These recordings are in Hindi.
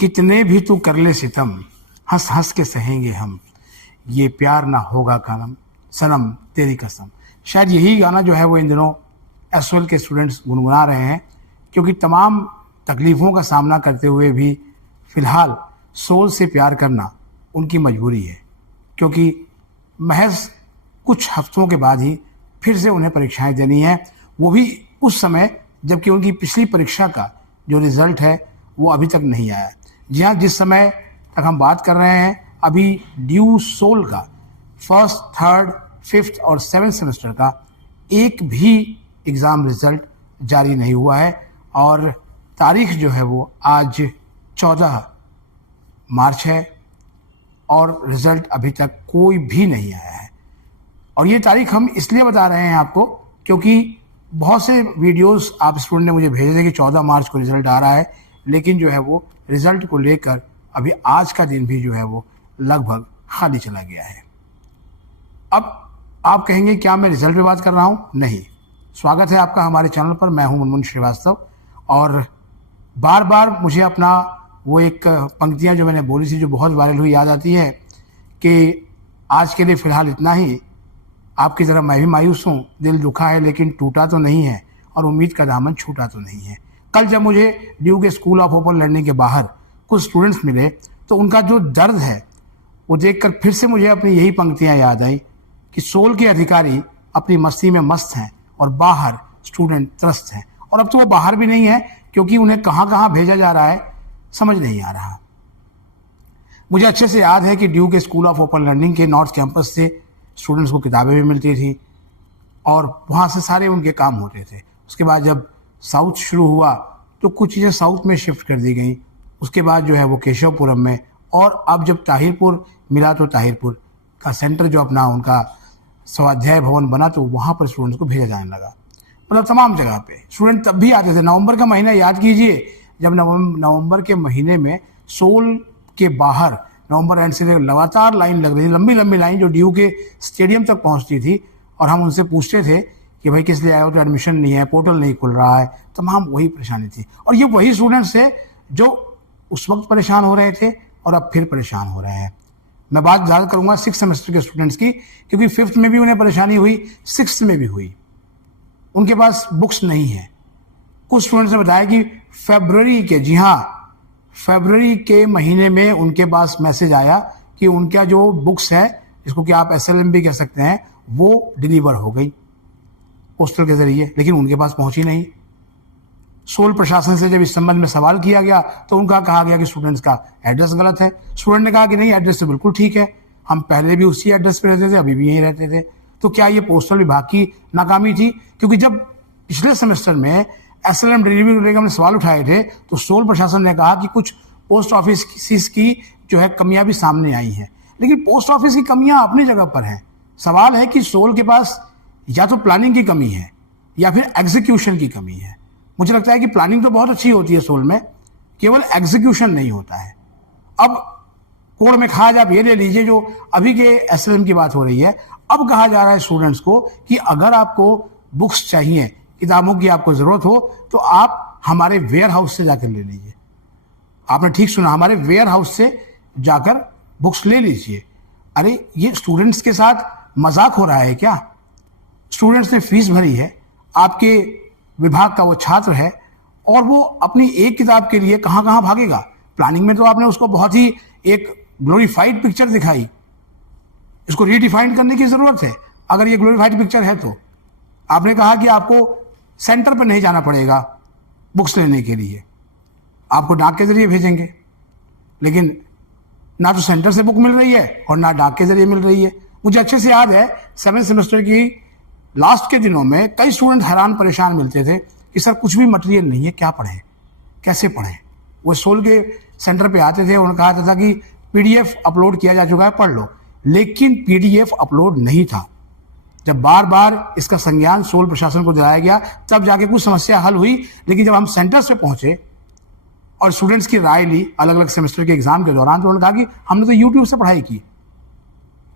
कितने भी तू कर ले सितम, हंस हंस के सहेंगे हम, ये प्यार ना होगा कानम, सनम तेरी कसम। शायद यही गाना जो है वो इन दिनों एसओएल के स्टूडेंट्स गुनगुना रहे हैं, क्योंकि तमाम तकलीफ़ों का सामना करते हुए भी फ़िलहाल सोल से प्यार करना उनकी मजबूरी है, क्योंकि महज कुछ हफ्तों के बाद ही फिर से उन्हें परीक्षाएं देनी है, वो भी उस समय जबकि उनकी पिछली परीक्षा का जो रिज़ल्ट है वो अभी तक नहीं आया। जी हाँ, जिस समय तक हम बात कर रहे हैं अभी ड्यू सोल का फर्स्ट, थर्ड, फिफ्थ और सेवेंथ सेमेस्टर का एक भी एग्ज़ाम रिज़ल्ट जारी नहीं हुआ है और तारीख जो है वो आज 14 मार्च है और रिज़ल्ट अभी तक कोई भी नहीं आया है। और ये तारीख हम इसलिए बता रहे हैं आपको क्योंकि बहुत से वीडियोस आप स्टूडेंट ने मुझे भेजे थे कि 14 मार्च को रिज़ल्ट आ रहा है, लेकिन जो है वो रिज़ल्ट को लेकर अभी आज का दिन भी जो है वो लगभग खाली चला गया है। अब आप कहेंगे क्या मैं रिज़ल्ट पे बात कर रहा हूँ? नहीं। स्वागत है आपका हमारे चैनल पर। मैं हूँ मुनमुन श्रीवास्तव और बार बार मुझे अपना वो एक पंक्तियाँ जो मैंने बोली थी जो बहुत वायरल हुई याद आती है कि आज के लिए फ़िलहाल इतना ही, आपकी तरह मैं भी मायूस हूँ, दिल दुखा है लेकिन टूटा तो नहीं है और उम्मीद का दामन छूटा तो नहीं है। कल जब मुझे ड्यू के स्कूल ऑफ ओपन लर्निंग के बाहर कुछ स्टूडेंट्स मिले तो उनका जो दर्द है वो देखकर फिर से मुझे अपनी यही पंक्तियाँ याद आई कि सोल के अधिकारी अपनी मस्ती में मस्त हैं और बाहर स्टूडेंट त्रस्त हैं। और अब तो वो बाहर भी नहीं है क्योंकि उन्हें कहाँ कहाँ भेजा जा रहा है समझ नहीं आ रहा। मुझे अच्छे से याद है कि ड्यू के स्कूल ऑफ ओपन लर्निंग के नॉर्थ कैंपस से स्टूडेंट्स को किताबें भी मिलती थी और वहाँ से सारे उनके काम होते थे। उसके बाद जब साउथ शुरू हुआ तो कुछ चीज़ें साउथ में शिफ्ट कर दी गई। उसके बाद जो है वो केशवपुरम में, और अब जब ताहिरपुर मिला तो ताहिरपुर का सेंटर जो अपना उनका स्वाध्याय भवन बना तो वहाँ पर स्टूडेंट्स को भेजा जाने लगा। मतलब तमाम जगह पे स्टूडेंट तब भी आते थे। नवंबर का महीना याद कीजिए, जब नवंबर के महीने में सोल के बाहर नवंबर एंड से लगातार लाइन लग रही थी, लंबी लंबी लाइन जो ड्यू के स्टेडियम तक पहुंचती थी, और हम उनसे पूछते थे कि भाई किस लिए आए हो, तो एडमिशन नहीं है, पोर्टल नहीं खुल रहा है, तमाम वही परेशानी थी। और ये वही स्टूडेंट्स थे जो उस वक्त परेशान हो रहे थे और अब फिर परेशान हो रहे हैं। मैं बात ज़्यादा करूँगा 6th सेमेस्टर के स्टूडेंट्स की, क्योंकि 5th में भी उन्हें परेशानी हुई, 6th में भी हुई। उनके पास बुक्स नहीं है। कुछ स्टूडेंट्स ने बताया कि फरवरी के, जी हाँ, फरवरी के महीने में उनके पास मैसेज आया कि उनका जो बुक्स है, जिसको कि आप SLM भी कह सकते हैं, वो डिलीवर हो गई पोस्टल के ज़रिए, लेकिन उनके पास पहुंची नहीं। सोल प्रशासन से जब इस संबंध में सवाल किया गया तो उनका कहा गया कि स्टूडेंट्स का एड्रेस गलत है। स्टूडेंट ने कहा कि नहीं, एड्रेस तो बिल्कुल ठीक है, हम पहले भी उसी एड्रेस पे रहते थे, अभी भी यहीं रहते थे। तो क्या ये पोस्टल विभाग की नाकामी थी? क्योंकि जब पिछले सेमेस्टर में SLM डिलीवरी को लेकर हमने सवाल उठाए थे तो सोल प्रशासन ने कहा कि कुछ पोस्ट ऑफिस की जो है कमियां भी सामने आई हैं, लेकिन पोस्ट ऑफिस की कमियां अपनी जगह पर हैं। सवाल है कि सोल के पास या तो प्लानिंग की कमी है या फिर एग्जीक्यूशन की कमी है। मुझे लगता है कि प्लानिंग तो बहुत अच्छी होती है सोल में, केवल एग्जीक्यूशन नहीं होता है। अब कोड में खाज आप ये ले लीजिए, जो अभी के SLM की बात हो रही है, अब कहा जा रहा है स्टूडेंट्स को कि अगर आपको बुक्स चाहिए, किताबों की आपको ज़रूरत हो, तो आप हमारे वेयर हाउस से जाकर ले लीजिए। आपने ठीक सुना, हमारे वेयर हाउस से जाकर बुक्स ले लीजिए। अरे ये स्टूडेंट्स के साथ मजाक हो रहा है क्या? स्टूडेंट्स ने फीस भरी है, आपके विभाग का वो छात्र है, और वो अपनी एक किताब के लिए कहाँ कहाँ भागेगा। प्लानिंग में तो आपने उसको बहुत ही एक ग्लोरीफाइड पिक्चर दिखाई, इसको रीडिफाइन करने की ज़रूरत है। अगर ये ग्लोरीफाइड पिक्चर है तो आपने कहा कि आपको सेंटर पर नहीं जाना पड़ेगा बुक्स लेने के लिए, आपको डाक के ज़रिए भेजेंगे, लेकिन ना तो सेंटर से बुक मिल रही है और ना डाक के ज़रिए मिल रही है। मुझे अच्छे से याद है 7th सेमेस्टर की लास्ट के दिनों में कई स्टूडेंट हैरान परेशान मिलते थे कि सर कुछ भी मटेरियल नहीं है, क्या पढ़ें, कैसे पढ़ें। वो सोल के सेंटर पे आते थे, उन्होंने कहा था कि PDF अपलोड किया जा चुका है, पढ़ लो, लेकिन PDF अपलोड नहीं था। जब बार बार इसका संज्ञान सोल प्रशासन को दिलाया गया तब जाके कुछ समस्या हल हुई, लेकिन जब हम सेंटर से पहुंचे और स्टूडेंट्स की राय ली अलग अलग सेमेस्टर के एग्जाम के दौरान, तो उन्होंने कहा कि हमने तो YouTube से पढ़ाई की।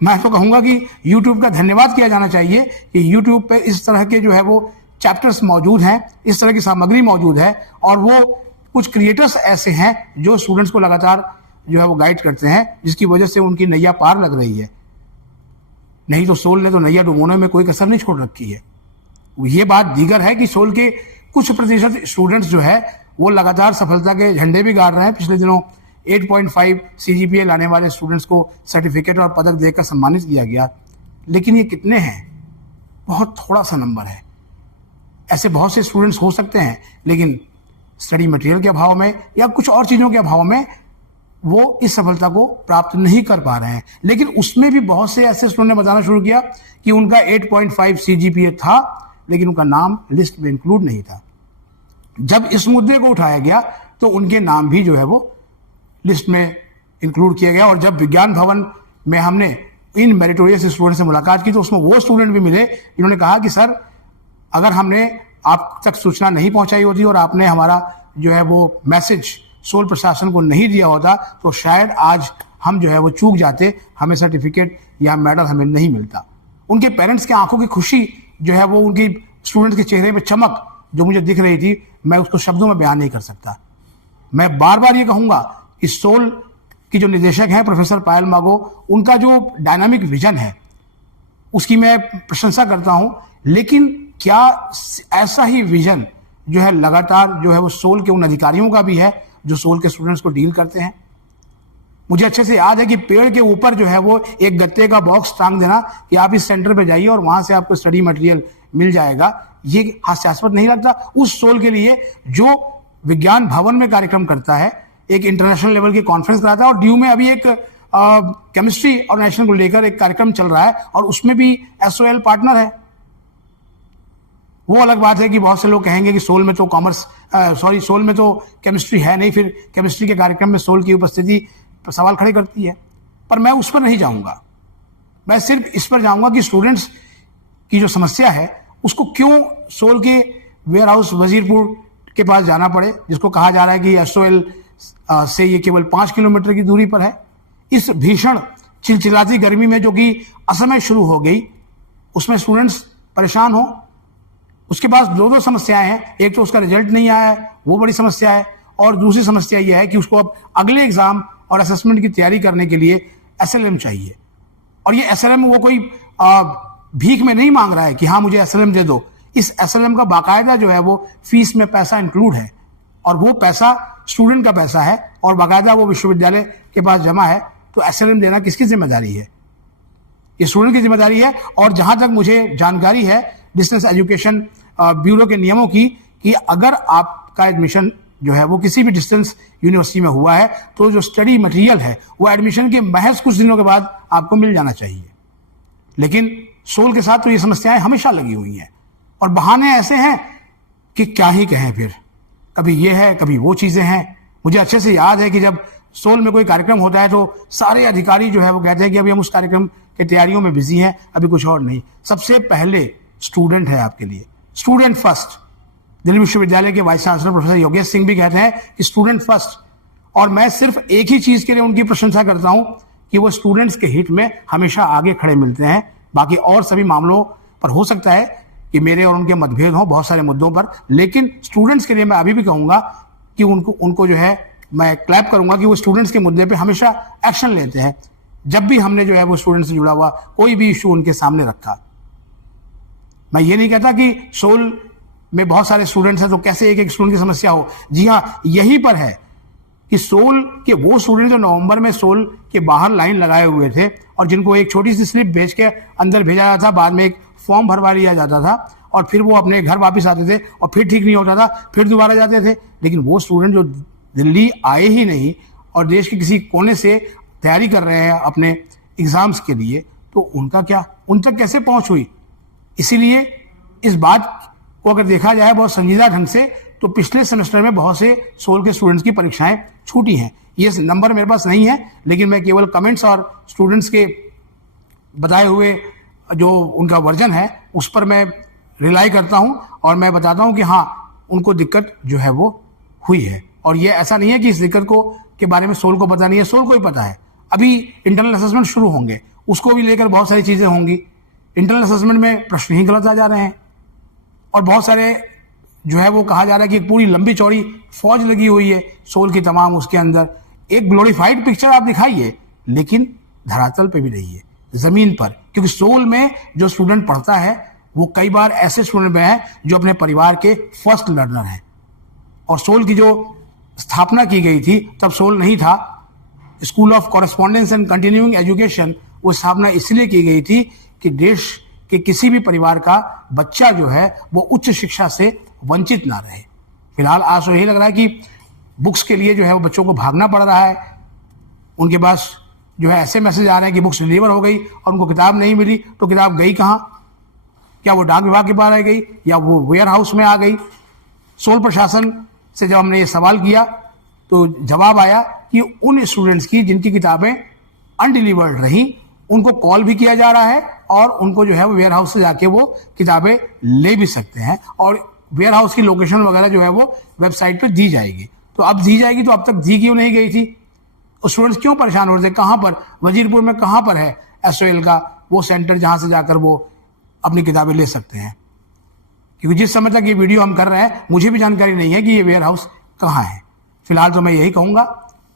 मैं तो कहूँगा कि YouTube का धन्यवाद किया जाना चाहिए कि YouTube पे इस तरह के जो है वो चैप्टर्स मौजूद हैं, इस तरह की सामग्री मौजूद है, और वो कुछ क्रिएटर्स ऐसे हैं जो स्टूडेंट्स को लगातार जो है वो गाइड करते हैं, जिसकी वजह से उनकी नैया पार लग रही है। नहीं तो सोल ने तो नैया डुबोने में कोई कसर नहीं छोड़ रखी है। ये बात दीगर है कि सोल के कुछ प्रतिशत स्टूडेंट्स जो है वो लगातार सफलता के झंडे भी गाड़ रहे हैं। पिछले दिनों 8.5 CGPA लाने वाले स्टूडेंट्स को सर्टिफिकेट और पदक देकर सम्मानित किया गया, लेकिन ये कितने हैं? बहुत थोड़ा सा नंबर है। ऐसे बहुत से स्टूडेंट्स हो सकते हैं, लेकिन स्टडी मटेरियल के अभाव में या कुछ और चीज़ों के अभाव में वो इस सफलता को प्राप्त नहीं कर पा रहे हैं। लेकिन उसमें भी बहुत से ऐसे स्टूडेंट ने बताना शुरू किया कि उनका 8.5 CGPA था, लेकिन उनका नाम लिस्ट में इंक्लूड नहीं था। जब इस मुद्दे को उठाया गया तो उनके नाम भी जो है वो लिस्ट में इंक्लूड किया गया। और जब विज्ञान भवन में हमने इन मेरिटोरियस स्टूडेंट से मुलाकात की तो उसमें वो स्टूडेंट भी मिले जिन्होंने कहा कि सर, अगर हमने आप तक सूचना नहीं पहुंचाई होती और आपने हमारा जो है वो मैसेज सोल प्रशासन को नहीं दिया होता तो शायद आज हम जो है वो चूक जाते, हमें सर्टिफिकेट या मेडल हमें नहीं मिलता। उनके पेरेंट्स की आंखों की खुशी जो है वो, उनकी स्टूडेंट के चेहरे पे चमक जो मुझे दिख रही थी, मैं उसको शब्दों में बयान नहीं कर सकता। मैं बार बार ये कहूंगा कि सोल की जो निदेशक हैं प्रोफेसर पायल मागो, उनका जो डायनामिक विजन है उसकी मैं प्रशंसा करता हूं, लेकिन क्या ऐसा ही विजन जो है लगातार जो है वो सोल के उन अधिकारियों का भी है जो सोल के स्टूडेंट्स को डील करते हैं? मुझे अच्छे से याद है कि पेड़ के ऊपर जो है वो एक गत्ते का बॉक्स टांग देना कि आप इस सेंटर पे जाइए और वहां से आपको स्टडी मटेरियल मिल जाएगा, ये हास्यास्पद नहीं लगता उस सोल के लिए जो विज्ञान भवन में कार्यक्रम करता है, एक इंटरनेशनल लेवल की कॉन्फ्रेंस कराता है। और ड्यू में अभी एक केमिस्ट्री ऑर्गेनाइजेशन को लेकर एक कार्यक्रम चल रहा है और उसमें भी SOL पार्टनर है। वो अलग बात है कि बहुत से लोग कहेंगे कि सोल में तो सोल में तो केमिस्ट्री है नहीं, फिर केमिस्ट्री के कार्यक्रम में सोल की उपस्थिति सवाल खड़े करती है। पर मैं उस पर नहीं जाऊंगा, मैं सिर्फ इस पर जाऊंगा कि स्टूडेंट्स की जो समस्या है उसको क्यों सोल के वेयर हाउस वजीरपुर के पास जाना पड़े, जिसको कहा जा रहा है कि SOL से ये केवल 5 किलोमीटर की दूरी पर है। इस भीषण चिलचिलाती गर्मी में जो कि असमय शुरू हो गई, उसमें स्टूडेंट्स परेशान हो। उसके पास दो समस्याएं हैं, एक तो उसका रिजल्ट नहीं आया है, वो बड़ी समस्या है, और दूसरी समस्या यह है कि उसको अब अगले एग्जाम और असेसमेंट की तैयारी करने के लिए SLM चाहिए। और ये SLM वो कोई भीख में नहीं मांग रहा है कि हाँ मुझे SLM दे दो। इस SLM का बाकायदा जो है वो फीस में पैसा इंक्लूड है, और वो पैसा स्टूडेंट का पैसा है और बाकायदा वो विश्वविद्यालय के पास जमा है। तो SLM देना किसकी जिम्मेदारी है? ये स्टूडेंट की जिम्मेदारी है। और जहां तक मुझे जानकारी है डिस्टेंस एजुकेशन ब्यूरो के नियमों की, कि अगर आपका एडमिशन जो है वो किसी भी डिस्टेंस यूनिवर्सिटी में हुआ है तो जो स्टडी मटेरियल है वो एडमिशन के महज कुछ दिनों के बाद आपको मिल जाना चाहिए। लेकिन सोल के साथ तो ये समस्याएं हमेशा लगी हुई हैं, और बहाने ऐसे हैं कि क्या ही कहें। फिर कभी ये है, कभी वो चीजें हैं। मुझे अच्छे से याद है कि जब सोल में कोई कार्यक्रम होता है तो सारे अधिकारी जो है वो कहते हैं कि अभी हम उस कार्यक्रम की तैयारियों में बिजी हैं, अभी कुछ और नहीं। सबसे पहले स्टूडेंट है आपके लिए, स्टूडेंट फर्स्ट। दिल्ली विश्वविद्यालय के vice chancellor professor Yogesh Singh भी कहते हैं कि स्टूडेंट फर्स्ट। और मैं सिर्फ एक ही चीज के लिए उनकी प्रशंसा करता हूं कि वो स्टूडेंट्स के हित में हमेशा आगे खड़े मिलते हैं। बाकी और सभी मामलों पर हो सकता है कि मेरे और उनके मतभेद हों बहुत सारे मुद्दों पर, लेकिन स्टूडेंट्स के लिए मैं अभी भी कहूंगा कि उनको जो है मैं क्लैप करूंगा कि वो स्टूडेंट्स के मुद्दे पे हमेशा एक्शन लेते हैं। जब भी हमने जो है वो स्टूडेंट्स से जुड़ा हुआ कोई भी इशू उनके सामने रखा, मैं ये नहीं कहता कि सोल में बहुत सारे स्टूडेंट्स हैं तो कैसे एक एक स्टूडेंट की समस्या हो। जी हाँ, यही पर है कि सोल के वो स्टूडेंट जो नवंबर में सोल के बाहर लाइन लगाए हुए थे और जिनको एक छोटी सी स्लिप भेज के अंदर भेजा जाता था, बाद में एक फॉर्म भरवा लिया जाता था और फिर वो अपने घर वापस आते थे और फिर ठीक नहीं होता था, फिर दोबारा जाते थे। लेकिन वो स्टूडेंट जो दिल्ली आए ही नहीं और देश के किसी कोने से तैयारी कर रहे हैं अपने एग्जाम्स के लिए, तो उनका क्या, उन तक कैसे पहुंच हुई? इसीलिए इस बात को अगर देखा जाए बहुत संजीदा ढंग से, तो पिछले सेमेस्टर में बहुत से सोल के स्टूडेंट्स की परीक्षाएं छूटी हैं। ये नंबर मेरे पास नहीं है, लेकिन मैं केवल कमेंट्स और स्टूडेंट्स के बताए हुए जो उनका वर्जन है उस पर मैं रिलाई करता हूं और मैं बताता हूं कि हाँ, उनको दिक्कत जो है वो हुई है। और ये ऐसा नहीं है कि इस दिक्कत को के बारे में सोल को पता नहीं है, सोल को ही पता है। अभी इंटरनल असेसमेंट शुरू होंगे, उसको भी लेकर बहुत सारी चीजें होंगी। इंटरनल असेसमेंट में प्रश्न ही गलत आ जा रहे हैं और बहुत सारे जो है वो कहा जा रहा है कि एक पूरी लंबी चौड़ी फौज लगी हुई है सोल की तमाम, उसके अंदर एक ग्लोरीफाइड पिक्चर आप दिखाइए, लेकिन धरातल पे भी नहीं है, जमीन पर। क्योंकि सोल में जो स्टूडेंट पढ़ता है वो कई बार ऐसे स्टूडेंट में है जो अपने परिवार के फर्स्ट लर्नर हैं। और सोल की जो स्थापना की गई थी तब सोल नहीं था, school of correspondence and continuing education, वो स्थापना इसलिए की गई थी कि देश के किसी भी परिवार का बच्चा जो है वो उच्च शिक्षा से वंचित ना रहे। फिलहाल आज तो यही लग रहा है कि बुक्स के लिए जो है वो बच्चों को भागना पड़ रहा है। उनके पास जो है ऐसे मैसेज आ रहे हैं कि बुक्स डिलीवर हो गई और उनको किताब नहीं मिली, तो किताब गई कहाँ? क्या वो डाक विभाग के पास रह गई या वो वेयर हाउस में आ गई? सोल प्रशासन से जब हमने ये सवाल किया तो जवाब आया कि उन स्टूडेंट्स की जिनकी किताबें अनडिलीवर्ड रही उनको कॉल भी किया जा रहा है और उनको जो है वो वेयर हाउस से जाके वो किताबें ले भी सकते हैं, और वेयर हाउस की लोकेशन वगैरह जो है वो वेबसाइट पे दी जाएगी। तो अब दी जाएगी तो अब तक दी क्यों नहीं गई थी? स्टूडेंट्स क्यों परेशान हो रहे थे? कहाँ पर, वजीरपुर में कहाँ पर है एसओएल का वो सेंटर जहां से जाकर वो अपनी किताबें ले सकते हैं? क्योंकि जिस समय तक ये वीडियो हम कर रहे हैं मुझे भी जानकारी नहीं है कि ये वेयर हाउस कहाँ है। फिलहाल तो मैं यही कहूंगा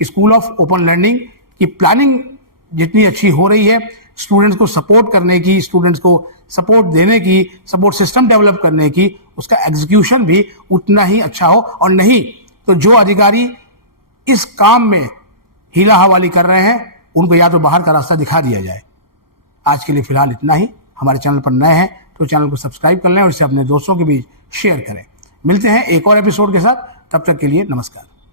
कि स्कूल ऑफ ओपन लर्निंग की प्लानिंग जितनी अच्छी हो रही है, स्टूडेंट्स को सपोर्ट करने की, स्टूडेंट्स को सपोर्ट देने की, सपोर्ट सिस्टम डेवलप करने की, उसका एग्जीक्यूशन भी उतना ही अच्छा हो। और नहीं तो जो अधिकारी इस काम में हीला हवाली कर रहे हैं उनको या तो बाहर का रास्ता दिखा दिया जाए। आज के लिए फिलहाल इतना ही। हमारे चैनल पर नए हैं तो चैनल को सब्सक्राइब कर लें और इसे अपने दोस्तों के बीच शेयर करें। मिलते हैं एक और एपिसोड के साथ, तब तक के लिए नमस्कार।